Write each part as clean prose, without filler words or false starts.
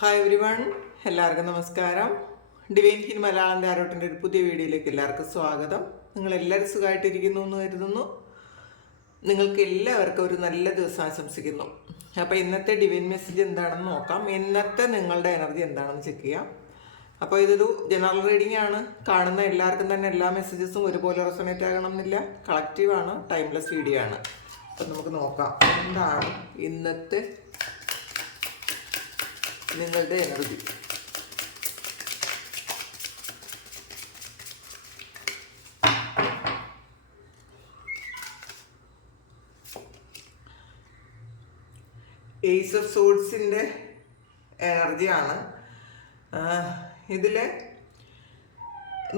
Hi every one, എല്ലാവർക്കും നമസ്കാരം. Divine ഹിൻ Malayalam ടാരോട്ടിൻ്റെ ഒരു പുതിയ വീഡിയോയിലേക്ക് എല്ലാവർക്കും സ്വാഗതം. നിങ്ങളെല്ലാവരും സുഖമായിട്ടിരിക്കുന്നു എന്ന് കരുതുന്നു. നിങ്ങൾക്ക് എല്ലാവർക്കും ഒരു നല്ല ദിവസം ആശംസിക്കുന്നു. അപ്പോൾ ഇന്നത്തെ ഡിവൈൻ മെസ്സേജ് എന്താണെന്ന് നോക്കാം. ഇന്നത്തെ നിങ്ങളുടെ എനർജി എന്താണെന്ന് ചെക്ക് ചെയ്യാം. അപ്പോൾ ഇതൊരു ജനറൽ റീഡിംഗ് ആണ്. കാണുന്ന എല്ലാവർക്കും തന്നെ എല്ലാ മെസ്സേജസും ഒരുപോലെ റെസൊണേറ്റ് ആകണം എന്നില്ല. കളക്റ്റീവാണ്, ടൈംലെസ് വീഡിയോ ആണ്. അപ്പം നമുക്ക് നോക്കാം എന്താണ് ഇന്നത്തെ നിങ്ങളുടെ എനർജി. ഏസ് ഓഫ് സോഡ്സിൻ്റെ എനർജിയാണ് ഇതിൽ.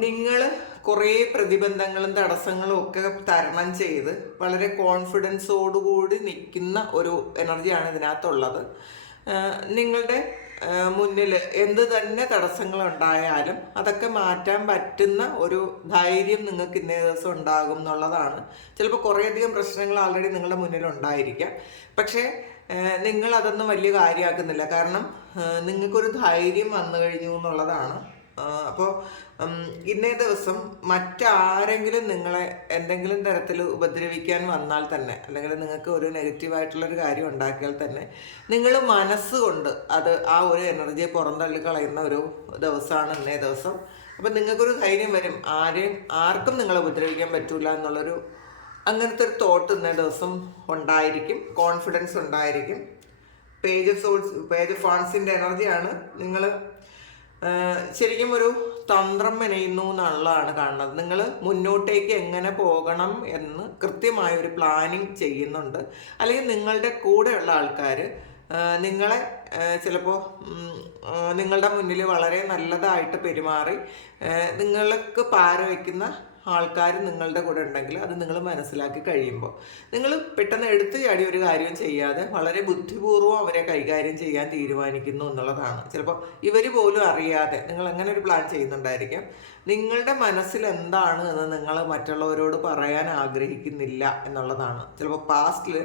നിങ്ങൾ കുറേ പ്രതിബന്ധങ്ങളും തടസ്സങ്ങളും ഒക്കെ തരണം ചെയ്ത് വളരെ കോൺഫിഡൻസോടുകൂടി നിൽക്കുന്ന ഒരു എനർജിയാണ് ഇതിനകത്തുള്ളത്. നിങ്ങളുടെ മുന്നിൽ എന്ത് തന്നെ തടസ്സങ്ങളുണ്ടായാലും അതൊക്കെ മാറ്റാൻ പറ്റുന്ന ഒരു ധൈര്യം നിങ്ങൾക്ക് ഇന്നേ ദിവസം ഉണ്ടാകും എന്നുള്ളതാണ്. ചിലപ്പോൾ കുറേയധികം പ്രശ്നങ്ങൾ ആൾറെഡി നിങ്ങളുടെ മുന്നിൽ ഉണ്ടായിരിക്കാം, പക്ഷേ നിങ്ങൾ അതൊന്നും വലിയ കാര്യമാക്കുന്നില്ല. കാരണം നിങ്ങൾക്കൊരു ധൈര്യം വന്നു കഴിഞ്ഞു എന്നുള്ളതാണ്. അപ്പോൾ ഇന്നേ ദിവസം മറ്റാരെങ്കിലും നിങ്ങളെ എന്തെങ്കിലും തരത്തിൽ ഉപദ്രവിക്കാൻ വന്നാൽ തന്നെ, അല്ലെങ്കിൽ നിങ്ങൾക്ക് ഒരു നെഗറ്റീവായിട്ടുള്ളൊരു കാര്യം ഉണ്ടാക്കിയാൽ തന്നെ, നിങ്ങൾ മനസ്സുകൊണ്ട് അത് ആ ഒരു എനർജിയെ പുറന്തള്ളി കളയുന്ന ഒരു ദിവസമാണ് ഇന്നേ ദിവസം. അപ്പം നിങ്ങൾക്കൊരു ധൈര്യം വരും, ആർക്കും നിങ്ങളെ ഉപദ്രവിക്കാൻ പറ്റൂല എന്നുള്ളൊരു അങ്ങനത്തെ ഒരു തോട്ട് ഇന്നേ ദിവസം ഉണ്ടായിരിക്കും. കോൺഫിഡൻസ് ഉണ്ടായിരിക്കും. പേജ് ഓഫ് ഫാൻസിൻ്റെ എനർജിയാണ്. നിങ്ങൾ ശരിക്കും ഒരു തന്ത്രം മെനയുന്നു എന്നുള്ളതാണ് കാണുന്നത്. നിങ്ങൾ മുന്നോട്ടേക്ക് എങ്ങനെ പോകണം എന്ന് കൃത്യമായ ഒരു പ്ലാനിങ് ചെയ്യുന്നുണ്ട്. അല്ലെങ്കിൽ നിങ്ങളുടെ കൂടെയുള്ള ആൾക്കാർ നിങ്ങളെ ചിലപ്പോൾ നിങ്ങളുടെ മുന്നിൽ വളരെ നല്ലതായിട്ട് പെരുമാറി നിങ്ങൾക്ക് പാര വയ്ക്കുന്ന ആൾക്കാർ നിങ്ങളുടെ കൂടെ ഉണ്ടെങ്കിൽ അത് നിങ്ങൾ മനസ്സിലാക്കി കഴിയുമ്പോൾ നിങ്ങൾ പെട്ടെന്ന് എടുത്തു ചാടി ഒരു കാര്യം ചെയ്യാതെ വളരെ ബുദ്ധിപൂർവ്വം അവരെ കൈകാര്യം ചെയ്യാൻ തീരുമാനിക്കുന്നു എന്നുള്ളതാണ്. ചിലപ്പോൾ ഇവർ പോലും അറിയാതെ നിങ്ങൾ അങ്ങനെ ഒരു പ്ലാൻ ചെയ്യുന്നുണ്ടായിരിക്കാം. നിങ്ങളുടെ മനസ്സിൽ എന്താണ് എന്ന് നിങ്ങൾ മറ്റുള്ളവരോട് പറയാൻ ആഗ്രഹിക്കുന്നില്ല എന്നുള്ളതാണ്. ചിലപ്പോൾ പാസ്റ്റിൽ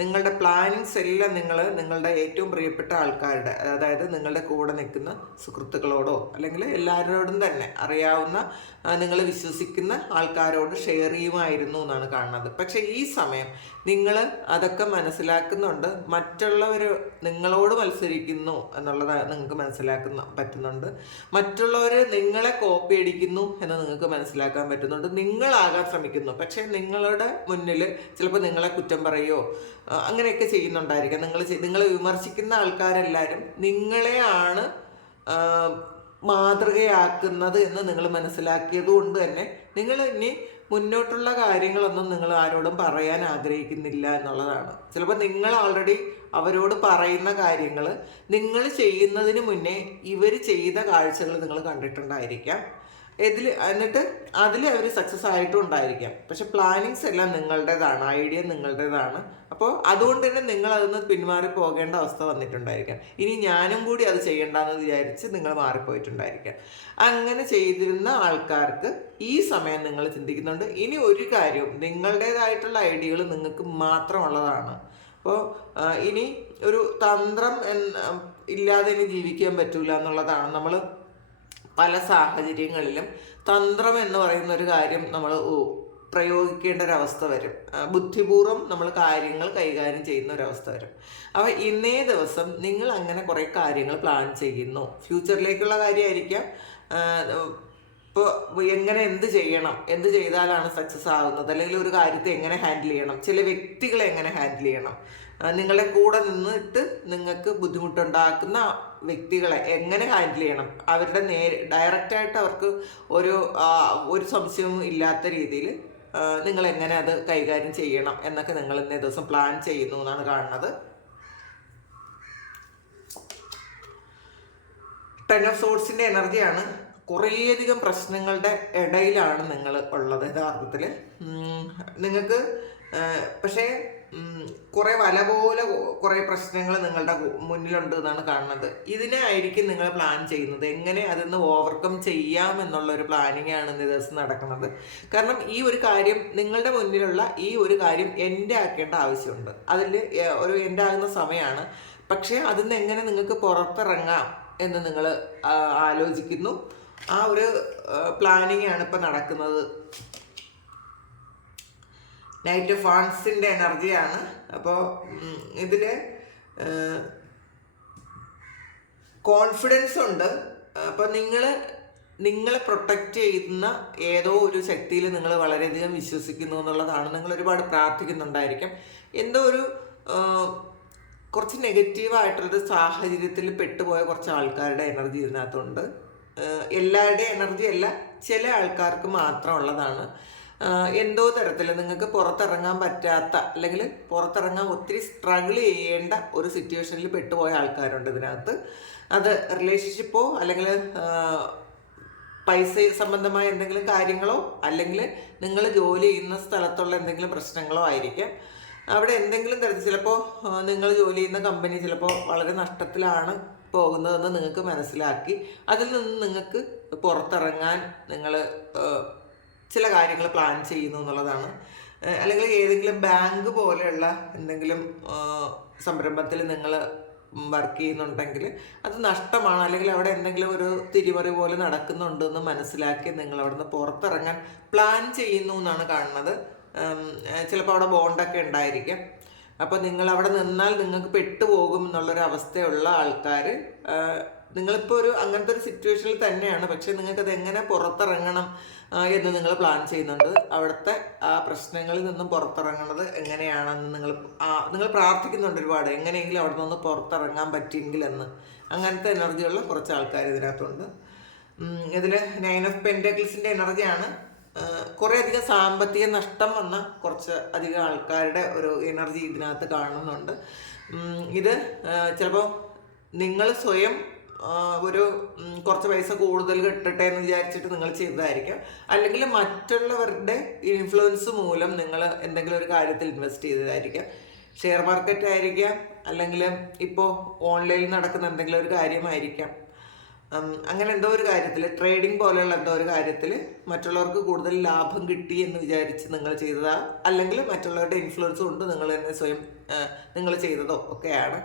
നിങ്ങളുടെ പ്ലാനിങ്സ് എല്ലാം നിങ്ങളുടെ ഏറ്റവും പ്രിയപ്പെട്ട ആൾക്കാരുടെ, അതായത് നിങ്ങളുടെ കൂടെ നിൽക്കുന്ന സുഹൃത്തുക്കളോടോ അല്ലെങ്കിൽ എല്ലാവരോടും തന്നെ അറിയാവുന്ന നിങ്ങൾ വിശ്വസിക്കുന്ന ആൾക്കാരോട് ഷെയർ ചെയ്യുമായിരുന്നു എന്നാണ് കാണുന്നത്. പക്ഷേ ഈ സമയം നിങ്ങൾ അതൊക്കെ മനസ്സിലാക്കുന്നുണ്ട്. മറ്റുള്ളവർ നിങ്ങളോട് മത്സരിക്കുന്നു എന്നുള്ളത് നിങ്ങൾക്ക് പറ്റുന്നുണ്ട്. മറ്റുള്ളവർ നിങ്ങളെ കോപ്പി അടിക്കുന്നു എന്ന് നിങ്ങൾക്ക് മനസ്സിലാക്കാൻ പറ്റുന്നുണ്ട്. നിങ്ങളാകാൻ ശ്രമിക്കുന്നു, പക്ഷേ നിങ്ങളുടെ മുന്നിൽ ചിലപ്പോൾ നിങ്ങളെ കുറ്റം പറയുകയോ അങ്ങനെയൊക്കെ ചെയ്യുന്നുണ്ടായിരിക്കാം. നിങ്ങൾ വിമർശിക്കുന്ന ആൾക്കാരെല്ലാവരും നിങ്ങളെയാണ് മാതൃകയാക്കുന്നത് എന്ന് നിങ്ങൾ മനസ്സിലാക്കിയത് കൊണ്ട് തന്നെ നിങ്ങൾ ഇനി മുന്നോട്ടുള്ള കാര്യങ്ങളൊന്നും നിങ്ങൾ ആരോടും പറയാൻ ആഗ്രഹിക്കുന്നില്ല എന്നുള്ളതാണ്. ചിലപ്പോൾ നിങ്ങൾ ഓൾറെഡി അവരോട് പറയുന്ന കാര്യങ്ങൾ നിങ്ങൾ ചെയ്യുന്നതിന് മുന്നേ ഇവർ ചെയ്ത കാഴ്ചകൾ നിങ്ങൾ കണ്ടിട്ടുണ്ടായിരിക്കാം. എന്നിട്ട് അതിൽ അവർ സക്സസ് ആയിട്ടും ഉണ്ടായിരിക്കാം. പക്ഷെ പ്ലാനിങ്സ് എല്ലാം നിങ്ങളുടേതാണ്, ഐഡിയ നിങ്ങളുടേതാണ്. അപ്പോൾ അതുകൊണ്ട് തന്നെ നിങ്ങൾ അതൊന്ന് പിന്മാറി പോകേണ്ട അവസ്ഥ വന്നിട്ടുണ്ടായിരിക്കാം. ഇനി ഞാനും കൂടി അത് ചെയ്യണ്ടെന്ന് വിചാരിച്ച് നിങ്ങൾ മാറിപ്പോയിട്ടുണ്ടായിരിക്കാം. അങ്ങനെ ചെയ്തിരുന്ന ആൾക്കാർക്ക് ഈ സമയം നിങ്ങൾ ചിന്തിക്കുന്നുണ്ട്, ഇനി ഒരു കാര്യവും നിങ്ങളുടേതായിട്ടുള്ള ഐഡിയകൾ നിങ്ങൾക്ക് മാത്രമുള്ളതാണ്. അപ്പോൾ ഇനി ഒരു തന്ത്രം ഇല്ലാതെ ഇനി ജീവിക്കാൻ പറ്റൂല എന്നുള്ളതാണ്. നമ്മൾ പല സാഹചര്യങ്ങളിലും തന്ത്രം എന്ന് പറയുന്ന ഒരു കാര്യം നമ്മൾ പ്രയോഗിക്കേണ്ട ഒരവസ്ഥ വരും. ബുദ്ധിപൂർവ്വം നമ്മൾ കാര്യങ്ങൾ കൈകാര്യം ചെയ്യുന്ന ഒരവസ്ഥ വരും. അപ്പോൾ ഇന്നേ ദിവസം നിങ്ങൾ അങ്ങനെ കുറേ കാര്യങ്ങൾ പ്ലാൻ ചെയ്യുന്നു. ഫ്യൂച്ചറിലേക്കുള്ള കാര്യമായിരിക്കാം. ഇപ്പോൾ എങ്ങനെ എന്ത് ചെയ്യണം, എന്ത് ചെയ്താലാണ് സക്സസ് ആവുന്നത്, അല്ലെങ്കിൽ ഒരു കാര്യത്തെ എങ്ങനെ ഹാൻഡിൽ ചെയ്യണം, ചില വ്യക്തികളെ എങ്ങനെ ഹാൻഡിൽ ചെയ്യണം, നിങ്ങളുടെ കൂടെ നിന്നിട്ട് നിങ്ങൾക്ക് ബുദ്ധിമുട്ടുണ്ടാക്കുന്ന വ്യക്തികളെ എങ്ങനെ ഹാൻഡിൽ ചെയ്യണം, അവരുടെ ഡയറക്റ്റായിട്ട് അവർക്ക് ഒരു സംശയവും ഇല്ലാത്ത രീതിയിൽ നിങ്ങൾ എങ്ങനെ അത് കൈകാര്യം ചെയ്യണം എന്നൊക്കെ നിങ്ങൾ ഇന്നേ ദിവസം പ്ലാൻ ചെയ്യുന്നു എന്നാണ് കാണുന്നത്. 10 ഓഫ് സോഡ്സിൻ്റെ എനർജിയാണ്. കുറേയധികം പ്രശ്നങ്ങളുടെ ഇടയിലാണ് നിങ്ങൾ ഉള്ളത് യഥാർത്ഥത്തിൽ. നിങ്ങൾക്ക് പക്ഷേ കുറേ വല പോലെ കുറേ പ്രശ്നങ്ങൾ നിങ്ങളുടെ മുന്നിലുണ്ട് എന്നാണ് കാണുന്നത്. ഇതിനായിരിക്കും നിങ്ങൾ പ്ലാൻ ചെയ്യുന്നത്, എങ്ങനെ അതിന്ന് ഓവർകം ചെയ്യാം എന്നുള്ളൊരു പ്ലാനിങ് ആണ് ഇന്ന് ദിവസം നടക്കുന്നത്. കാരണം ഈ ഒരു കാര്യം, നിങ്ങളുടെ മുന്നിലുള്ള ഈ ഒരു കാര്യം എൻ്റെ ആക്കേണ്ട ആവശ്യമുണ്ട്. അതിൽ ഒരു എൻ്റെ ആകുന്ന സമയമാണ്. പക്ഷേ അതിൽ നിന്ന് എങ്ങനെ നിങ്ങൾക്ക് പുറത്തിറങ്ങാം എന്ന് നിങ്ങൾ ആലോചിക്കുന്നു. ആ ഒരു പ്ലാനിങ് ആണ് ഇപ്പം നടക്കുന്നത്. നൈറ്റ് ഓഫ് വാൺസിൻ്റെ എനർജിയാണ്. അപ്പോൾ ഇതിൽ കോൺഫിഡൻസ് ഉണ്ട്. അപ്പോൾ നിങ്ങളെ പ്രൊട്ടക്റ്റ് ചെയ്യുന്ന ഏതോ ഒരു ശക്തിയിൽ നിങ്ങൾ വളരെയധികം വിശ്വസിക്കുന്നു എന്നുള്ളതാണ്. നിങ്ങൾ ഒരുപാട് പ്രാർത്ഥിക്കുന്നുണ്ടായിരിക്കും. എന്തോ ഒരു കുറച്ച് നെഗറ്റീവായിട്ടുള്ളൊരു സാഹചര്യത്തിൽ പെട്ടുപോയ കുറച്ച് ആൾക്കാരുടെ എനർജി ഇതിനകത്തുണ്ട്. എല്ലാവരുടെയും എനർജി അല്ല, ചില ആൾക്കാർക്ക് മാത്രം ഉള്ളതാണ്. എന്തോ തരത്തിൽ നിങ്ങൾക്ക് പുറത്തിറങ്ങാൻ പറ്റാത്ത, അല്ലെങ്കിൽ പുറത്തിറങ്ങാൻ ഒത്തിരി സ്ട്രഗിൾ ചെയ്യേണ്ട ഒരു സിറ്റുവേഷനിൽ പെട്ടുപോയ ആൾക്കാരുണ്ട് ഇതിനകത്ത്. അത് റിലേഷൻഷിപ്പോ അല്ലെങ്കിൽ പൈസ സംബന്ധമായ എന്തെങ്കിലും കാര്യങ്ങളോ അല്ലെങ്കിൽ നിങ്ങൾ ജോലി ചെയ്യുന്ന സ്ഥലത്തുള്ള എന്തെങ്കിലും പ്രശ്നങ്ങളോ ആയിരിക്കാം. അവിടെ എന്തെങ്കിലും തരത്തിൽ ചിലപ്പോൾ നിങ്ങൾ ജോലി ചെയ്യുന്ന കമ്പനി ചിലപ്പോൾ വളരെ നഷ്ടത്തിലാണ് പോകുന്നതെന്ന് നിങ്ങൾക്ക് മനസ്സിലാക്കി അതിൽ നിന്ന് നിങ്ങൾക്ക് പുറത്തിറങ്ങാൻ നിങ്ങൾ ചില കാര്യങ്ങൾ പ്ലാൻ ചെയ്യുന്നു എന്നുള്ളതാണ്. അല്ലെങ്കിൽ ഏതെങ്കിലും ബാങ്ക് പോലെയുള്ള എന്തെങ്കിലും സംരംഭത്തിൽ നിങ്ങൾ വർക്ക് ചെയ്യുന്നുണ്ടെങ്കിൽ അത് നഷ്ടമാണ്, അല്ലെങ്കിൽ അവിടെ എന്തെങ്കിലും ഒരു തിരിമറി പോലെ നടക്കുന്നുണ്ടെന്ന് മനസ്സിലാക്കി നിങ്ങൾ അവിടെ നിന്ന് പുറത്തിറങ്ങാൻ പ്ലാൻ ചെയ്യുന്നു എന്നാണ് കാണുന്നത്. ചിലപ്പോൾ അവിടെ ബോണ്ടൊക്കെ ഉണ്ടായിരിക്കും. അപ്പോൾ നിങ്ങൾ അവിടെ നിന്നാൽ നിങ്ങൾക്ക് പെട്ടുപോകും എന്നുള്ളൊരു അവസ്ഥയുള്ള ആൾക്കാർ, നിങ്ങളിപ്പോൾ അങ്ങനത്തെ ഒരു സിറ്റുവേഷനിൽ തന്നെയാണ്. പക്ഷേ നിങ്ങൾക്കത് എങ്ങനെ പുറത്തിറങ്ങണം എന്ന് നിങ്ങൾ പ്ലാൻ ചെയ്യുന്നുണ്ട്. അവിടുത്തെ ആ പ്രശ്നങ്ങളിൽ നിന്നും പുറത്തിറങ്ങണത് എങ്ങനെയാണെന്ന് നിങ്ങൾ പ്രാർത്ഥിക്കുന്നുണ്ട് ഒരുപാട്, എങ്ങനെയെങ്കിലും അവിടെ നിന്ന് പുറത്തിറങ്ങാൻ പറ്റിയെങ്കിൽ എന്ന്. അങ്ങനത്തെ എനർജിയുള്ള കുറച്ച് ആൾക്കാർ ഇതിനകത്തുണ്ട്. ഇതിൽ 9 ഓഫ് പെൻറ്റക്കിൾസിൻ്റെ എനർജിയാണ്. കുറേ അധികം സാമ്പത്തിക നഷ്ടം വന്ന കുറച്ച് അധികം ആൾക്കാരുടെ ഒരു എനർജി ഇതിനകത്ത് കാണുന്നുണ്ട്. ഇത് ചിലപ്പോൾ നിങ്ങൾ സ്വയം ഒരു കുറച്ച് പൈസ കൂടുതൽ കിട്ടട്ടെ എന്ന് വിചാരിച്ചിട്ട് നിങ്ങൾ ചെയ്തതായിരിക്കും. അല്ലെങ്കിൽ മറ്റുള്ളവരുടെ ഇൻഫ്ലുവൻസ് മൂലം നിങ്ങൾ എന്തെങ്കിലും ഒരു കാര്യത്തിൽ ഇൻവെസ്റ്റ് ചെയ്തതായിരിക്കാം. ഷെയർ മാർക്കറ്റ് ആയിരിക്കാം, അല്ലെങ്കിൽ ഇപ്പോൾ ഓൺലൈനിൽ നടക്കുന്ന എന്തെങ്കിലും ഒരു കാര്യമായിരിക്കാം. അങ്ങനെ എന്തോ ഒരു കാര്യത്തിൽ, ട്രേഡിംഗ് പോലെയുള്ള എന്തോ ഒരു കാര്യത്തിൽ മറ്റുള്ളവർക്ക് കൂടുതൽ ലാഭം കിട്ടി എന്ന് വിചാരിച്ച് നിങ്ങൾ ചെയ്തതാ, അല്ലെങ്കിൽ മറ്റുള്ളവരുടെ ഇൻഫ്ലുവൻസ് കൊണ്ട് നിങ്ങൾ തന്നെ സ്വയം നിങ്ങൾ ചെയ്തതോ ഒക്കെയാണ്.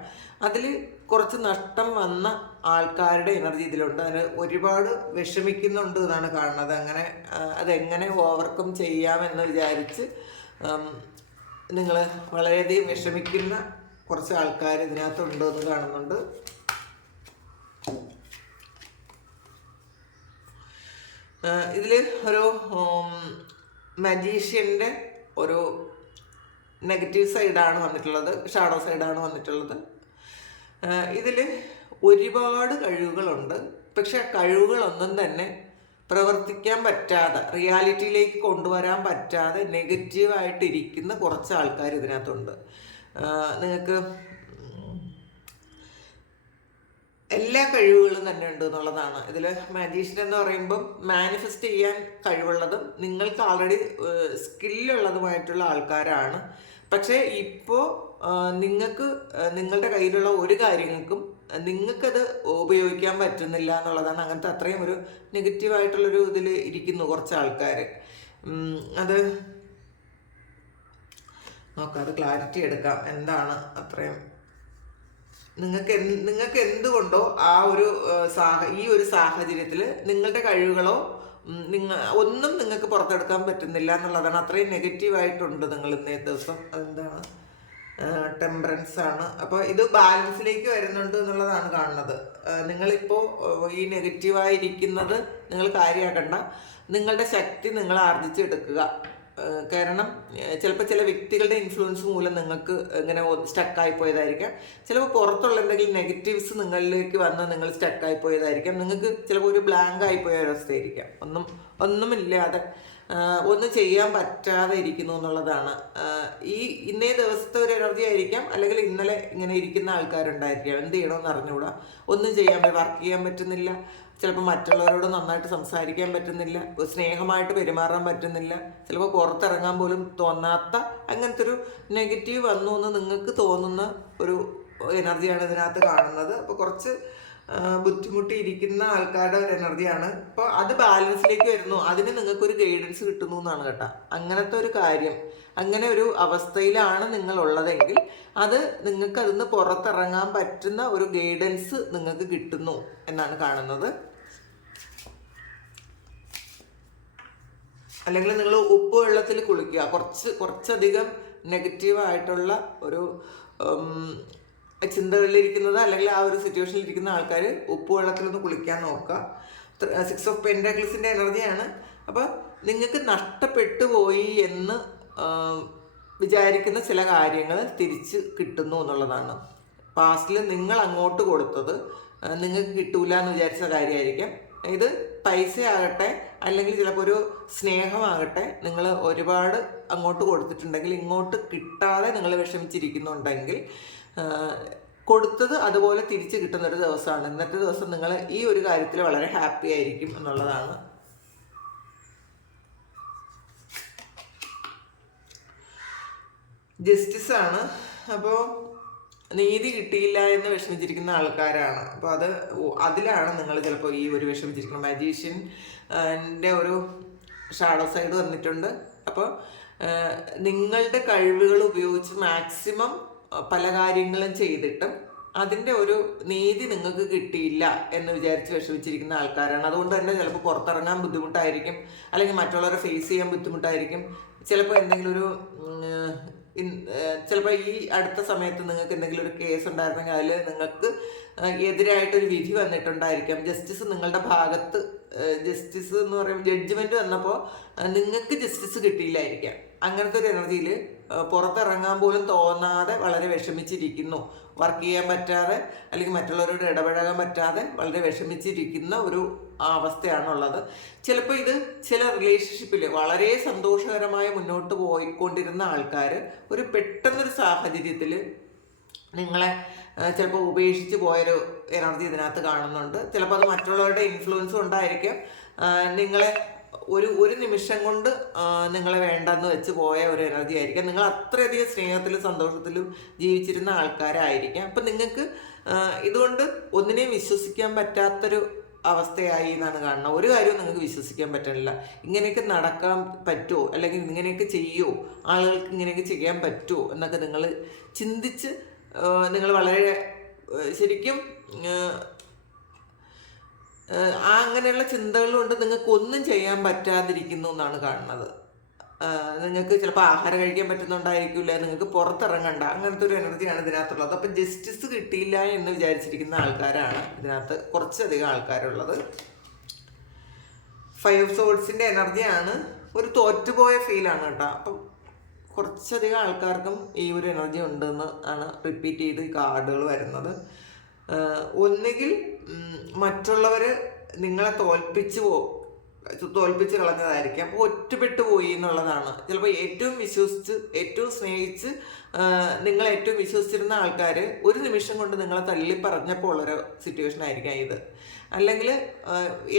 അതിൽ കുറച്ച് നഷ്ടം വന്ന ആൾക്കാരുടെ എനർജി ഇതിലുണ്ട്. അതിന് ഒരുപാട് വിഷമിക്കുന്നുണ്ട് എന്നാണ് കാണുന്നത്. അങ്ങനെ അതെങ്ങനെ ഓവർകം ചെയ്യാമെന്ന് വിചാരിച്ച് നിങ്ങൾ വളരെയധികം വിഷമിക്കുന്ന കുറച്ച് ആൾക്കാർ ഇതിനകത്തുണ്ട് എന്ന് കാണുന്നുണ്ട്. ഇതിൽ ഒരു മജീഷ്യൻ്റെ ഒരു നെഗറ്റീവ് സൈഡാണ് വന്നിട്ടുള്ളത്, ഷാഡോ സൈഡാണ് വന്നിട്ടുള്ളത്. ഇതിൽ ഒരുപാട് കഴിവുകളുണ്ട്, പക്ഷെ കഴിവുകളൊന്നും തന്നെ പ്രവർത്തിക്കാൻ പറ്റാതെ, റിയാലിറ്റിയിലേക്ക് കൊണ്ടുവരാൻ പറ്റാതെ നെഗറ്റീവായിട്ടിരിക്കുന്ന കുറച്ച് ആൾക്കാർ ഇതിനകത്തുണ്ട്. നിങ്ങൾക്ക് എല്ലാ കഴിവുകളും തന്നെ ഉണ്ട് എന്നുള്ളതാണ്. ഇതിൽ മാജീഷ്യൻ എന്ന് പറയുമ്പം മാനിഫെസ്റ്റ് ചെയ്യാൻ കഴിവുള്ളതും നിങ്ങൾക്ക് ആൾറെഡി സ്കില്ലുള്ളതുമായിട്ടുള്ള ആൾക്കാരാണ്. പക്ഷേ ഇപ്പോൾ നിങ്ങൾക്ക് നിങ്ങളുടെ കയ്യിലുള്ള ഒരു കാര്യങ്ങൾക്കും നിങ്ങൾക്കത് ഉപയോഗിക്കാൻ പറ്റുന്നില്ല എന്നുള്ളതാണ്. അങ്ങനത്തെ അത്രയും ഒരു നെഗറ്റീവായിട്ടുള്ളൊരു ഇതിൽ ഇരിക്കുന്നു കുറച്ച് ആൾക്കാർ. അത് നോക്കാം, അത് ക്ലാരിറ്റി എടുക്കാം. എന്താണ് അത്രയും നിങ്ങൾക്ക് എന്തുകൊണ്ടോ ആ ഒരു ഈ ഒരു സാഹചര്യത്തിൽ നിങ്ങളുടെ കഴിവുകളോ ഒന്നും നിങ്ങൾക്ക് പുറത്തെടുക്കാൻ പറ്റുന്നില്ല എന്നുള്ളതാണ്. അത്രയും നെഗറ്റീവായിട്ടുണ്ട് നിങ്ങൾ ഇന്നേ ദിവസം. അതെന്താണ്? ടെമ്പറൻസ് ആണ്. അപ്പോൾ ഇത് ബാലൻസിലേക്ക് വരുന്നുണ്ട് എന്നുള്ളതാണ് കാണുന്നത്. നിങ്ങളിപ്പോൾ ഈ നെഗറ്റീവായിരിക്കുന്നത് നിങ്ങൾ കാര്യമാക്കണ്ട, നിങ്ങളുടെ ശക്തി നിങ്ങൾ ആർജിച്ചെടുക്കുക. കാരണം ചിലപ്പോൾ ചില വ്യക്തികളുടെ ഇൻഫ്ലുവൻസ് മൂലം നിങ്ങൾക്ക് ഇങ്ങനെ സ്റ്റക്കായി പോയതായിരിക്കാം. ചിലപ്പോൾ പുറത്തുള്ള എന്തെങ്കിലും നെഗറ്റീവ്സ് നിങ്ങളിലേക്ക് വന്ന് നിങ്ങൾ സ്റ്റക്കായി പോയതായിരിക്കാം. നിങ്ങൾക്ക് ചിലപ്പോൾ ഒരു ബ്ലാങ്ക് ആയിപ്പോയ ഒരവസ്ഥയായിരിക്കാം. ഒന്നുമില്ലാതെ ഒന്നും ചെയ്യാൻ പറ്റാതെ ഇരിക്കുന്നു എന്നുള്ളതാണ്. ഇന്നേ ദിവസത്തെ ഒരു എനർജി ആയിരിക്കാം, അല്ലെങ്കിൽ ഇന്നലെ ഇങ്ങനെ ഇരിക്കുന്ന ആൾക്കാരുണ്ടായിരിക്കാം. എന്ത് ചെയ്യണമെന്ന് അറിഞ്ഞുകൂടാ, ഒന്നും വർക്ക് ചെയ്യാൻ പറ്റുന്നില്ല. ചിലപ്പോൾ മറ്റുള്ളവരോട് നന്നായിട്ട് സംസാരിക്കാൻ പറ്റുന്നില്ല, സ്നേഹമായിട്ട് പെരുമാറാൻ പറ്റുന്നില്ല, ചിലപ്പോൾ പുറത്തിറങ്ങാൻ പോലും തോന്നാത്ത അങ്ങനത്തെ ഒരു നെഗറ്റീവ് വന്നു എന്ന് നിങ്ങൾക്ക് തോന്നുന്ന ഒരു എനർജിയാണ് ഇതിനകത്ത് കാണുന്നത്. അപ്പോൾ കുറച്ച് ബുദ്ധിമുട്ടിയിരിക്കുന്ന ആൾക്കാരുടെ ഒരു എനർജിയാണ്. അപ്പോൾ അത് ബാലൻസിലേക്ക് വരുന്നു, അതിന് നിങ്ങൾക്കൊരു ഗൈഡൻസ് കിട്ടുന്നു എന്നാണ് കേട്ടോ. അങ്ങനത്തെ ഒരു കാര്യം, അങ്ങനെ ഒരു അവസ്ഥയിലാണ് നിങ്ങളുള്ളതെങ്കിൽ അത് നിങ്ങൾക്ക് അതിൽ നിന്ന് പുറത്തിറങ്ങാൻ പറ്റുന്ന ഒരു ഗൈഡൻസ് നിങ്ങൾക്ക് കിട്ടുന്നു എന്നാണ് കാണുന്നത്. അല്ലെങ്കിൽ നിങ്ങൾ ഉപ്പ് വെള്ളത്തിൽ കുളിക്കുക, കുറച്ചധികം നെഗറ്റീവായിട്ടുള്ള ഒരു ചിന്തകളിലിരിക്കുന്നത് അല്ലെങ്കിൽ ആ ഒരു സിറ്റുവേഷനിൽ ഇരിക്കുന്ന ആൾക്കാർ ഉപ്പ് വെള്ളത്തിലൊന്ന് കുളിക്കാൻ നോക്കുക. 6 ഓഫ് പെൻറ്റാക്കിൾസിൻ്റെ എനർജിയാണ്. അപ്പോൾ നിങ്ങൾക്ക് നഷ്ടപ്പെട്ടു പോയി എന്ന് വിചാരിക്കുന്ന ചില കാര്യങ്ങൾ തിരിച്ച് കിട്ടുന്നു എന്നുള്ളതാണ്. പാസ്റ്റിൽ നിങ്ങൾ അങ്ങോട്ട് കൊടുത്തത് നിങ്ങൾക്ക് കിട്ടൂല എന്ന് വിചാരിച്ച കാര്യമായിരിക്കും ഇത്. പൈസ ആകട്ടെ അല്ലെങ്കിൽ ചിലപ്പോൾ ഒരു സ്നേഹമാകട്ടെ, നിങ്ങൾ ഒരുപാട് അങ്ങോട്ട് കൊടുത്തിട്ടുണ്ടെങ്കിൽ ഇങ്ങോട്ട് കിട്ടാതെ നിങ്ങൾ വിഷമിച്ചിരിക്കുന്നുണ്ടെങ്കിൽ കൊടുത്തത് അതുപോലെ തിരിച്ച് കിട്ടുന്നൊരു ദിവസമാണ് ഇന്നത്തെ ദിവസം. നിങ്ങൾ ഈ ഒരു കാര്യത്തിൽ വളരെ ഹാപ്പി ആയിരിക്കും എന്നുള്ളതാണ്. ജസ്റ്റിസ് ആണ്. അപ്പോൾ നീതി കിട്ടിയില്ല എന്ന് വിഷമിച്ചിരിക്കുന്ന ആൾക്കാരാണ്. അപ്പോൾ അതിലാണ് നിങ്ങൾ ചിലപ്പോൾ ഈ ഒരു വിഷമിച്ചിരിക്കുന്നത്. മജീഷ്യൻ്റെ ഒരു ഷാഡോ സൈഡ് വന്നിട്ടുണ്ട്. അപ്പോൾ നിങ്ങളുടെ കഴിവുകൾ ഉപയോഗിച്ച് മാക്സിമം പല കാര്യങ്ങളും ചെയ്തിട്ടും അതിൻ്റെ ഒരു നീതി നിങ്ങൾക്ക് കിട്ടിയില്ല എന്ന് വിചാരിച്ച് വിഷമിച്ചിരിക്കുന്ന ആൾക്കാരാണ്. അതുകൊണ്ട് തന്നെ ചിലപ്പോൾ പുറത്തിറങ്ങാൻ ബുദ്ധിമുട്ടായിരിക്കും, അല്ലെങ്കിൽ മറ്റുള്ളവരെ ഫേസ് ചെയ്യാൻ ബുദ്ധിമുട്ടായിരിക്കും. ചിലപ്പോൾ എന്തെങ്കിലും ഒരു ചിലപ്പോൾ ഈ അടുത്ത സമയത്ത് നിങ്ങൾക്ക് എന്തെങ്കിലും ഒരു കേസ് ഉണ്ടായിരുന്നെങ്കിൽ അതിൽ നിങ്ങൾക്ക് എതിരായിട്ടൊരു വിധി വന്നിട്ടുണ്ടായിരിക്കാം. ജസ്റ്റിസ് നിങ്ങളുടെ ഭാഗത്ത്, ജസ്റ്റിസ് എന്ന് പറയുമ്പോൾ ജഡ്ജ്മെൻറ്റ് വന്നപ്പോൾ നിങ്ങൾക്ക് ജസ്റ്റിസ് കിട്ടിയില്ലായിരിക്കാം. അങ്ങനത്തെ ഒരു എനർജിയിൽ പുറത്തിറങ്ങാൻ പോലും തോന്നാതെ വളരെ വിഷമിച്ചിരിക്കുന്നു, വർക്ക് ചെയ്യാൻ പറ്റാതെ അല്ലെങ്കിൽ മറ്റുള്ളവരോട് ഇടപഴകാൻ പറ്റാതെ വളരെ വിഷമിച്ചിരിക്കുന്ന ഒരു അവസ്ഥയാണുള്ളത്. ചിലപ്പോൾ ഇത് ചില റിലേഷൻഷിപ്പിൽ വളരെ സന്തോഷകരമായി മുന്നോട്ട് പോയിക്കൊണ്ടിരുന്ന ആൾക്കാർ ഒരു പെട്ടെന്നൊരു സാഹചര്യത്തിൽ നിങ്ങളെ ചിലപ്പോൾ ഉപേക്ഷിച്ച് പോയൊരു എനർജി ഇതിനകത്ത് കാണുന്നുണ്ട്. ചിലപ്പോൾ അത് മറ്റുള്ളവരുടെ ഇൻഫ്ലുവൻസും ഉണ്ടായിരിക്കും. നിങ്ങളെ ഒരു നിമിഷം കൊണ്ട് നിങ്ങളെ വേണ്ടെന്ന് വെച്ച് പോയ ഒരു എനർജി ആയിരിക്കാം. നിങ്ങൾ അത്രയധികം സ്നേഹത്തിലും സന്തോഷത്തിലും ജീവിച്ചിരുന്ന ആൾക്കാരായിരിക്കാം. അപ്പം നിങ്ങൾക്ക് ഇതുകൊണ്ട് ഒന്നിനെയും വിശ്വസിക്കാൻ പറ്റാത്തൊരു അവസ്ഥയായി എന്നാണ് കാണുന്നത്. ഒരു കാര്യവും നിങ്ങൾക്ക് വിശ്വസിക്കാൻ പറ്റണില്ല. ഇങ്ങനെയൊക്കെ നടക്കാൻ പറ്റുമോ, അല്ലെങ്കിൽ ഇങ്ങനെയൊക്കെ ചെയ്യുമോ, ആളുകൾക്ക് ഇങ്ങനെയൊക്കെ ചെയ്യാൻ പറ്റുമോ എന്നൊക്കെ നിങ്ങൾ ചിന്തിച്ച് നിങ്ങൾ വളരെ ശരിക്കും അങ്ങനെയുള്ള ചിന്തകളുകൊണ്ട് നിങ്ങൾക്കൊന്നും ചെയ്യാൻ പറ്റാതിരിക്കുന്നു എന്നാണ് കാണുന്നത്. നിങ്ങൾക്ക് ചിലപ്പോൾ ആഹാരം കഴിക്കാൻ പറ്റുന്നുണ്ടായിരിക്കില്ല, നിങ്ങൾക്ക് പുറത്തിറങ്ങണ്ട, അങ്ങനത്തെ ഒരു എനർജിയാണ് ഇതിനകത്തുള്ളത്. അപ്പം ജസ്റ്റിസ് കിട്ടിയില്ല എന്ന് വിചാരിച്ചിരിക്കുന്ന ആൾക്കാരാണ് ഇതിനകത്ത് കുറച്ചധികം ആൾക്കാരുള്ളത്. 5 ഓഫ് സോർഡ്സിൻ്റെ എനർജിയാണ്. ഒരു തോറ്റുപോയ ഫീലാണ് കേട്ടോ. അപ്പം കുറച്ചധികം ആൾക്കാർക്കും ഈ ഒരു എനർജി ഉണ്ടെന്ന് ആണ് റിപ്പീറ്റ് ചെയ്ത് ഈ കാർഡുകൾ വരുന്നത്. ഒന്നുകിൽ മറ്റുള്ളവർ നിങ്ങളെ തോൽപ്പിച്ച് കളഞ്ഞതായിരിക്കാം. അപ്പോൾ ഒറ്റപ്പെട്ടു പോയി എന്നുള്ളതാണ്. ചിലപ്പോൾ ഏറ്റവും വിശ്വസിച്ച് ഏറ്റവും സ്നേഹിച്ച് നിങ്ങൾ ഏറ്റവും വിശ്വസിച്ചിരുന്ന ആൾക്കാർ ഒരു നിമിഷം കൊണ്ട് നിങ്ങളെ തള്ളി പറഞ്ഞപ്പോൾ ഉള്ളൊരു സിറ്റുവേഷൻ ആയിരിക്കാം ഇത്. അല്ലെങ്കിൽ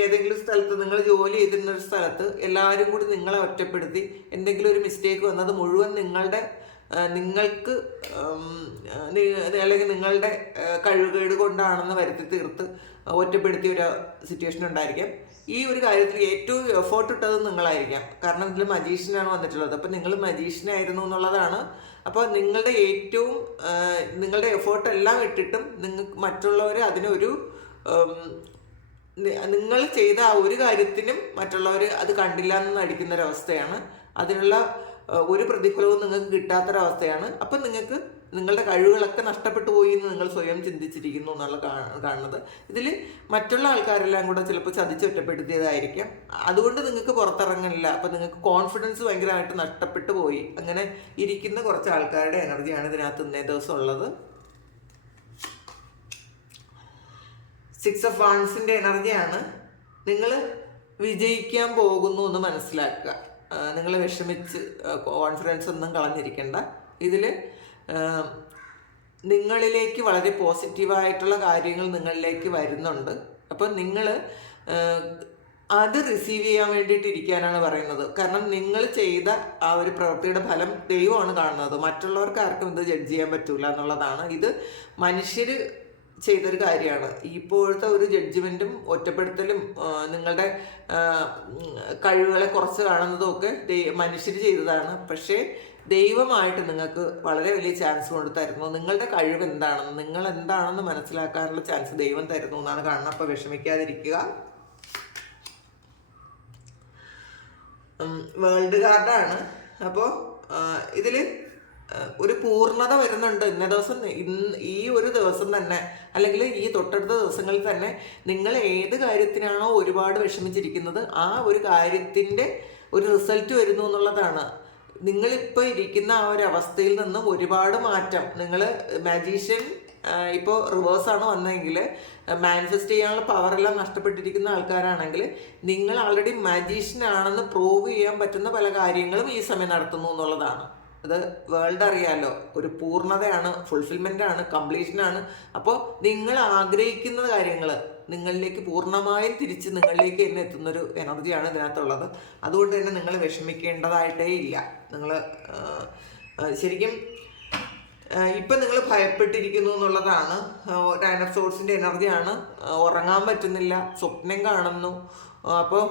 ഏതെങ്കിലും സ്ഥലത്ത് നിങ്ങൾ ജോലി ചെയ്തിരുന്നൊരു സ്ഥലത്ത് എല്ലാവരും കൂടി നിങ്ങളെ ഒറ്റപ്പെടുത്തി എന്തെങ്കിലും ഒരു മിസ്റ്റേക്ക് വന്നത് മുഴുവൻ നിങ്ങൾക്ക് അല്ലെങ്കിൽ നിങ്ങളുടെ കഴിവുകേട് കൊണ്ടാണെന്ന് വരുത്തി തീർത്ത് ഒറ്റപ്പെടുത്തിയ ഒരു സിറ്റുവേഷൻ ഉണ്ടായിരിക്കാം. ഈ ഒരു കാര്യത്തിൽ ഏറ്റവും എഫേർട്ട് ഇട്ടത് നിങ്ങളായിരിക്കാം. കാരണം ഇതിൽ മജീഷ്യനാണ് വന്നിട്ടുള്ളത്. അപ്പം നിങ്ങൾ മജീഷ്യനായിരുന്നു എന്നുള്ളതാണ്. അപ്പോൾ നിങ്ങളുടെ എഫേർട്ട് എല്ലാം ഇട്ടിട്ടും നിങ്ങൾക്ക് മറ്റുള്ളവർ അതിനൊരു നിങ്ങൾ ചെയ്ത ആ ഒരു കാര്യത്തിനും മറ്റുള്ളവർ അത് കണ്ടില്ല എന്ന് നടിക്കുന്നൊരവസ്ഥയാണ്. അതിനുള്ള ഒരു പ്രതിഫലവും നിങ്ങൾക്ക് കിട്ടാത്തൊരവസ്ഥയാണ്. അപ്പം നിങ്ങൾക്ക് നിങ്ങളുടെ കഴിവുകളൊക്കെ നഷ്ടപ്പെട്ടു പോയി എന്ന് നിങ്ങൾ സ്വയം ചിന്തിച്ചിരിക്കുന്നു എന്നുള്ള കാണുന്നത്. ഇതിൽ മറ്റുള്ള ആൾക്കാരെല്ലാം കൂടെ ചിലപ്പോൾ ചതിച്ചൊറ്റപ്പെടുത്തിയതായിരിക്കാം. അതുകൊണ്ട് നിങ്ങൾക്ക് പുറത്തിറങ്ങണില്ല. അപ്പം നിങ്ങൾക്ക് കോൺഫിഡൻസ് ഭയങ്കരമായിട്ട് നഷ്ടപ്പെട്ടു പോയി. അങ്ങനെ ഇരിക്കുന്ന കുറച്ച് ആൾക്കാരുടെ എനർജിയാണ് ഇതിനകത്ത് ഇന്നേ ദിവസം ഉള്ളത്. 6 ഓഫ് വാൺസിൻ്റെ എനർജിയാണ്. നിങ്ങൾ വിജയിക്കാൻ പോകുന്നു എന്ന് മനസ്സിലാക്കുക. നിങ്ങൾ വിഷമിച്ച് കോൺഫിഡൻസ് ഒന്നും കളഞ്ഞിരിക്കേണ്ട. ഇതിൽ നിങ്ങളിലേക്ക് വളരെ പോസിറ്റീവായിട്ടുള്ള കാര്യങ്ങൾ നിങ്ങളിലേക്ക് വരുന്നുണ്ട്. അപ്പം നിങ്ങൾ അത് റിസീവ് ചെയ്യാൻ വേണ്ടിയിട്ട് ഇരിക്കാനാണ് പറയുന്നത്. കാരണം നിങ്ങൾ ചെയ്ത ആ ഒരു പ്രവൃത്തിയുടെ ഫലം ദൈവമാണ് കാണുന്നത്. മറ്റുള്ളവർക്ക് ആർക്കും ഇത് ജഡ്ജ് ചെയ്യാൻ പറ്റില്ല എന്നുള്ളതാണ്. ഇത് മനുഷ്യർ ചെയ്തൊരു കാര്യമാണ്. ഇപ്പോഴത്തെ ഒരു ജഡ്ജ്മെൻറ്റും ഒറ്റപ്പെടുത്തലും നിങ്ങളുടെ കഴിവുകളെ കുറച്ച് കാണുന്നതും ഒക്കെ മനുഷ്യർ ചെയ്തതാണ്. പക്ഷേ ദൈവമായിട്ട് നിങ്ങൾക്ക് വളരെ വലിയ ചാൻസ് കൊണ്ട് തരുന്നു. നിങ്ങളുടെ കഴിവ് എന്താണെന്ന്, നിങ്ങൾ എന്താണെന്ന് മനസ്സിലാക്കാനുള്ള ചാൻസ് ദൈവം തരുന്നു എന്നാണ് കാണുന്നത്. അപ്പോൾ വിഷമിക്കാതിരിക്കുക. വേൾഡ് കാർഡാണ്. അപ്പോൾ ഇതിൽ ഒരു പൂർണ്ണത വരുന്നുണ്ട്. ഇന്ന ദിവസം, ഈ ഒരു ദിവസം തന്നെ, അല്ലെങ്കിൽ ഈ തൊട്ടടുത്ത ദിവസങ്ങളിൽ തന്നെ നിങ്ങൾ ഏത് കാര്യത്തിനാണോ ഒരുപാട് വിഷമിച്ചിരിക്കുന്നത് ആ ഒരു കാര്യത്തിൻ്റെ ഒരു റിസൾട്ട് വരുന്നു എന്നുള്ളതാണ്. നിങ്ങളിപ്പോൾ ഇരിക്കുന്ന ആ ഒരു അവസ്ഥയിൽ നിന്നും ഒരുപാട് മാറ്റം. നിങ്ങൾ മാജീഷ്യൻ ഇപ്പോൾ റിവേഴ്സാണ് വന്നതെങ്കിൽ, മാനിഫെസ്റ്റ് ചെയ്യാനുള്ള പവറെല്ലാം നഷ്ടപ്പെട്ടിരിക്കുന്ന ആൾക്കാരാണെങ്കിൽ, നിങ്ങൾ ആൾറെഡി മാജീഷ്യനാണെന്ന് പ്രൂവ് ചെയ്യാൻ പറ്റുന്ന പല കാര്യങ്ങളും ഈ സമയം നടത്തുന്നു എന്നുള്ളതാണ്. അത് വേൾഡ് അറിയാലോ, ഒരു പൂർണ്ണതയാണ്, ഫുൾഫിൽമെൻ്റാണ്, കംപ്ലീഷനാണ്. അപ്പോൾ നിങ്ങൾ ആഗ്രഹിക്കുന്ന കാര്യങ്ങൾ നിങ്ങളിലേക്ക് പൂർണ്ണമായും തിരിച്ച് നിങ്ങളിലേക്ക് തന്നെ എത്തുന്നൊരു എനർജിയാണ് ഇതിനകത്തുള്ളത്. അതുകൊണ്ട് തന്നെ നിങ്ങൾ വിഷമിക്കേണ്ടതായിട്ടേ ഇല്ല. നിങ്ങൾ ശരിക്കും ഇപ്പം നിങ്ങൾ ഭയപ്പെട്ടിരിക്കുന്നു എന്നുള്ളതാണ്. 9 ഓഫ് സോഴ്സിൻ്റെ എനർജിയാണ്. ഉറങ്ങാൻ പറ്റുന്നില്ല, സ്വപ്നം കാണുന്നു. അപ്പോൾ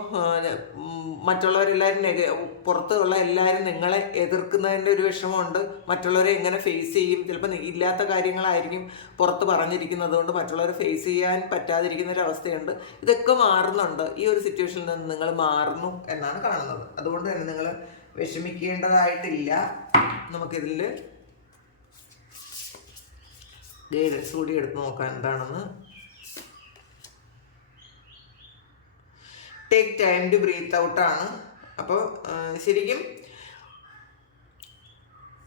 മറ്റുള്ളവരെല്ലാവരും പുറത്തുള്ള എല്ലാവരും നിങ്ങളെ എതിർക്കുന്നതിൻ്റെ ഒരു വിഷമമുണ്ട്. മറ്റുള്ളവരെ എങ്ങനെ ഫേസ് ചെയ്യും, ചിലപ്പോൾ ഇല്ലാത്ത കാര്യങ്ങളായിരിക്കും പുറത്ത് പറഞ്ഞിരിക്കുന്നത് കൊണ്ട് മറ്റുള്ളവരെ ഫേസ് ചെയ്യാൻ പറ്റാതിരിക്കുന്ന ഒരു അവസ്ഥയുണ്ട്. ഇതൊക്കെ മാറുന്നുണ്ട്. ഈ ഒരു സിറ്റുവേഷനിൽ നിന്ന് നിങ്ങൾ മാറുന്നു എന്നാണ് കാണുന്നത്. അതുകൊണ്ട് തന്നെ നിങ്ങൾ വിഷമിക്കേണ്ടതായിട്ടില്ല. നമുക്കിതിൽ ഗൈഡൻസ് കൂടി എടുത്ത് നോക്കാം എന്താണെന്ന്. ടേക്ക് ടൈം ടു ബ്രീത്ത് ഔട്ടാണ്. അപ്പോൾ ശരിക്കും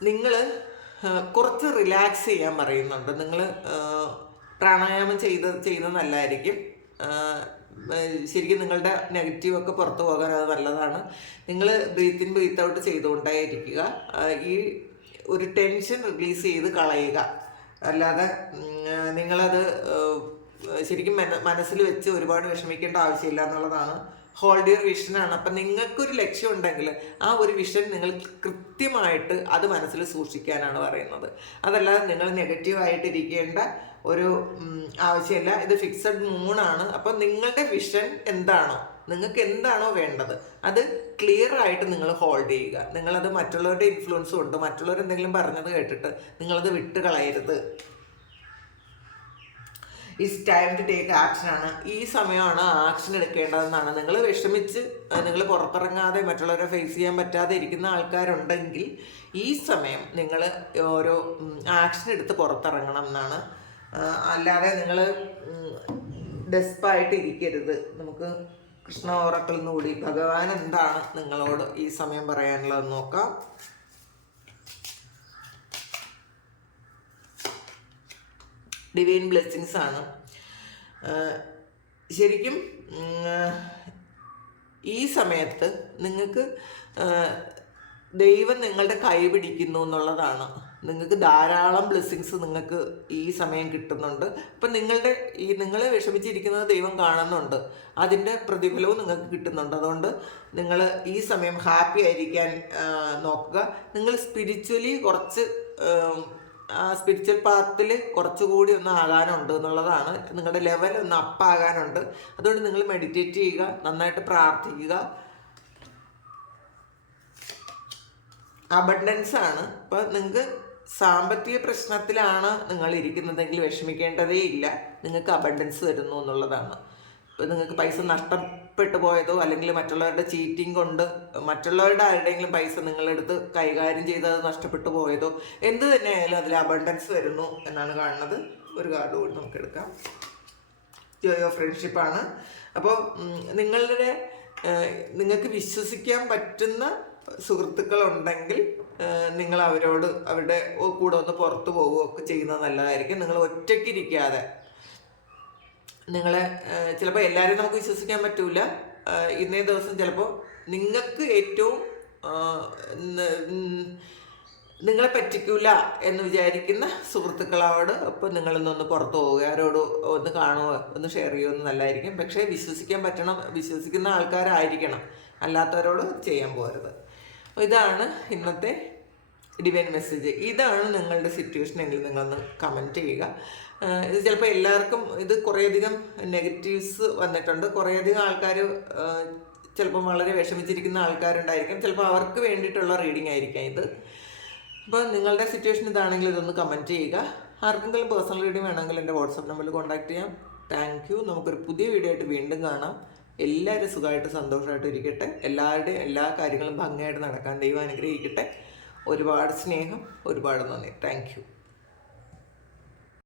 നിങ്ങൾ കുറച്ച് റിലാക്സ് ചെയ്യാൻ പറയുന്നുണ്ട്. നിങ്ങൾ പ്രാണായാമം ചെയ്യുന്നത് നല്ലതായിരിക്കും. ശരിക്കും നിങ്ങളുടെ നെഗറ്റീവൊക്കെ പുറത്തു പോകാൻ അത് നല്ലതാണ്. നിങ്ങൾ ബ്രീത്ത് ഇൻ ബ്രീത്ത് ഔട്ട് ചെയ്തുകൊണ്ടേയിരിക്കുക. ഈ ഒരു ടെൻഷൻ റിലീസ് ചെയ്ത് കളയുക. അല്ലാതെ നിങ്ങളത് ശരിക്കും മനസ്സിൽ വെച്ച് ഒരുപാട് വിഷമിക്കേണ്ട ആവശ്യമില്ല എന്നുള്ളതാണ്. ഹോൾഡ് യുവർ വിഷനാണ്. അപ്പം നിങ്ങൾക്കൊരു ലക്ഷ്യം ഉണ്ടെങ്കിൽ ആ ഒരു വിഷൻ നിങ്ങൾ കൃത്യമായിട്ട് അത് മനസ്സിൽ സൂക്ഷിക്കാനാണ് പറയുന്നത്. അതല്ലാതെ നിങ്ങൾ നെഗറ്റീവായിട്ട് ഇരിക്കേണ്ട ഒരു ആവശ്യമില്ല. ഇത് ഫിക്സഡ് മൂണാണ്. അപ്പം നിങ്ങളുടെ വിഷൻ എന്താണോ, നിങ്ങൾക്ക് എന്താണോ വേണ്ടത് അത് ക്ലിയർ ആയിട്ട് നിങ്ങൾ ഹോൾഡ് ചെയ്യുക. നിങ്ങളത് മറ്റുള്ളവരുടെ ഇൻഫ്ലുവൻസ് കൊണ്ട്, മറ്റുള്ളവർ എന്തെങ്കിലും പറഞ്ഞത് കേട്ടിട്ട് നിങ്ങളത് വിട്ട് കളയരുത്. ഇറ്റ്സ് ടൈം ടു ടേക്ക് ആക്ഷനാണ്. ഈ സമയമാണ് ആക്ഷൻ എടുക്കേണ്ടതെന്നാണ്. നിങ്ങൾ വിഷമിച്ച് നിങ്ങൾ പുറത്തിറങ്ങാതെ മറ്റുള്ളവരെ ഫേസ് ചെയ്യാൻ പറ്റാതെ ഇരിക്കുന്ന ആൾക്കാരുണ്ടെങ്കിൽ ഈ സമയം നിങ്ങൾ ഓരോ ആക്ഷൻ എടുത്ത് പുറത്തിറങ്ങണം എന്നാണ്. അല്ലാതെ നിങ്ങൾ ഡെസ്പായിട്ട് ഇരിക്കരുത്. നമുക്ക് കൃഷ്ണ ഓറക്കിൽ നിന്നുകൂടി ഭഗവാൻ എന്താണ് നിങ്ങളോട് ഈ സമയം പറയാനുള്ളതെന്ന് നോക്കാം. ഡിവൈൻ ബ്ലെസ്സിങ്സ് ആണ്. ശരിക്കും ഈ സമയത്ത് നിങ്ങൾക്ക് ദൈവം നിങ്ങളുടെ കൈ പിടിക്കുന്നു എന്നുള്ളതാണ്. നിങ്ങൾക്ക് ധാരാളം ബ്ലെസ്സിങ്സ് നിങ്ങൾക്ക് ഈ സമയം കിട്ടുന്നുണ്ട്. അപ്പം നിങ്ങൾ വിഷമിച്ചിരിക്കുന്നത് ദൈവം കാണുന്നുണ്ട്. അതിൻ്റെ പ്രതിഫലവും നിങ്ങൾക്ക് കിട്ടുന്നുണ്ട്. അതുകൊണ്ട് നിങ്ങൾ ഈ സമയം ഹാപ്പി ആയിരിക്കാൻ നോക്കുക. നിങ്ങൾ സ്പിരിച്വലി കുറച്ച് സ്പിരിച്വൽ പാത്തിൽ കുറച്ചുകൂടി ഒന്ന് ആകാനുണ്ട് എന്നുള്ളതാണ്. നിങ്ങളുടെ ലെവൽ ഒന്ന് അപ്പാകാനുണ്ട്. അതുകൊണ്ട് നിങ്ങൾ മെഡിറ്റേറ്റ് ചെയ്യുക, നന്നായിട്ട് പ്രാർത്ഥിക്കുക. അബണ്ടൻസ് ആണ്. അപ്പോൾ നിങ്ങൾക്ക് സാമ്പത്തിക പ്രശ്നത്തിലാണ് നിങ്ങൾ ഇരിക്കുന്നതെങ്കിൽ വിഷമിക്കേണ്ടതേ ഇല്ല. നിങ്ങൾക്ക് അബണ്ടൻസ് വരുന്നു എന്നുള്ളതാണ്. ഇപ്പോൾ നിങ്ങൾക്ക് പൈസ നഷ്ടപ്പെട്ടു പോയതോ അല്ലെങ്കിൽ മറ്റുള്ളവരുടെ ചീറ്റിംഗ് കൊണ്ട് മറ്റുള്ളവരുടെ ആരുടെയെങ്കിലും പൈസ നിങ്ങളെടുത്ത് കൈകാര്യം ചെയ്ത് അത് നഷ്ടപ്പെട്ടു പോയതോ എന്ത് തന്നെ ആയാലും അതിൽ അബണ്ടൻസ് വരുന്നു എന്നാണ് കാണുന്നത്. ഒരു കാർഡ് കൂടി നമുക്ക് എടുക്കാം. ജോയ് ഓഫ് ഫ്രണ്ട്ഷിപ്പാണ്. അപ്പോൾ നിങ്ങൾക്ക് വിശ്വസിക്കാൻ പറ്റുന്ന സുഹൃത്തുക്കളുണ്ടെങ്കിൽ നിങ്ങൾ അവരുടെ കൂടെ ഒന്ന് പുറത്തു പോവുകയൊക്കെ ചെയ്യുന്നത് നല്ലതായിരിക്കും. നിങ്ങൾ ഒറ്റയ്ക്കിരിക്കാതെ, ചിലപ്പോൾ എല്ലാവരെയും നമുക്ക് വിശ്വസിക്കാൻ പറ്റൂല. ഇന്നേ ദിവസം ചിലപ്പോൾ നിങ്ങൾക്ക് ഏറ്റവും നിങ്ങളെ പറ്റിക്കൂല എന്ന് വിചാരിക്കുന്ന സുഹൃത്തുക്കളോട് അപ്പോൾ നിങ്ങളിന്നൊന്ന് പുറത്തു പോവുക, ആരോട് ഒന്ന് കാണുക, ഒന്ന് ഷെയർ ചെയ്യുമെന്ന് നല്ലതായിരിക്കും. പക്ഷേ വിശ്വസിക്കുന്ന ആൾക്കാരായിരിക്കണം, അല്ലാത്തവരോട് ചെയ്യാൻ പോകരുത്. ഇതാണ് ഇന്നത്തെ ഡിവൈൻ മെസ്സേജ്. ഇതാണ് നിങ്ങളുടെ സിറ്റുവേഷൻ എങ്കിൽ നിങ്ങളൊന്ന് കമൻറ്റ് ചെയ്യുക. ഇത് ചിലപ്പോൾ എല്ലാവർക്കും ഇത് കുറേയധികം നെഗറ്റീവ്സ് വന്നിട്ടുണ്ട്. കുറേയധികം ആൾക്കാർ ചിലപ്പം വളരെ വിഷമിച്ചിരിക്കുന്ന ആൾക്കാരുണ്ടായിരിക്കും. ചിലപ്പോൾ അവർക്ക് വേണ്ടിയിട്ടുള്ള റീഡിംഗ് ആയിരിക്കാം ഇത്. അപ്പോൾ നിങ്ങളുടെ സിറ്റുവേഷൻ ഇതാണെങ്കിൽ ഇതൊന്ന് കമൻറ്റ് ചെയ്യുക. ആർക്കെങ്കിലും പേഴ്സണൽ റീഡിംഗ് വേണമെങ്കിൽ എൻ്റെ വാട്സാപ്പ് നമ്പറിൽ കോൺടാക്ട് ചെയ്യാം. Thank you. നമുക്കൊരു പുതിയ വീഡിയോ ആയിട്ട് വീണ്ടും കാണാം. എല്ലാവരും സുഖമായിട്ട് സന്തോഷമായിട്ട് ഇരിക്കട്ടെ. എല്ലാവരുടെയും എല്ലാ കാര്യങ്ങളും ഭംഗിയായിട്ട് നടക്കാൻ ദൈവം അനുഗ്രഹിക്കട്ടെ. ഒരുപാട് സ്നേഹം, ഒരുപാട് നന്ദി. Thank you.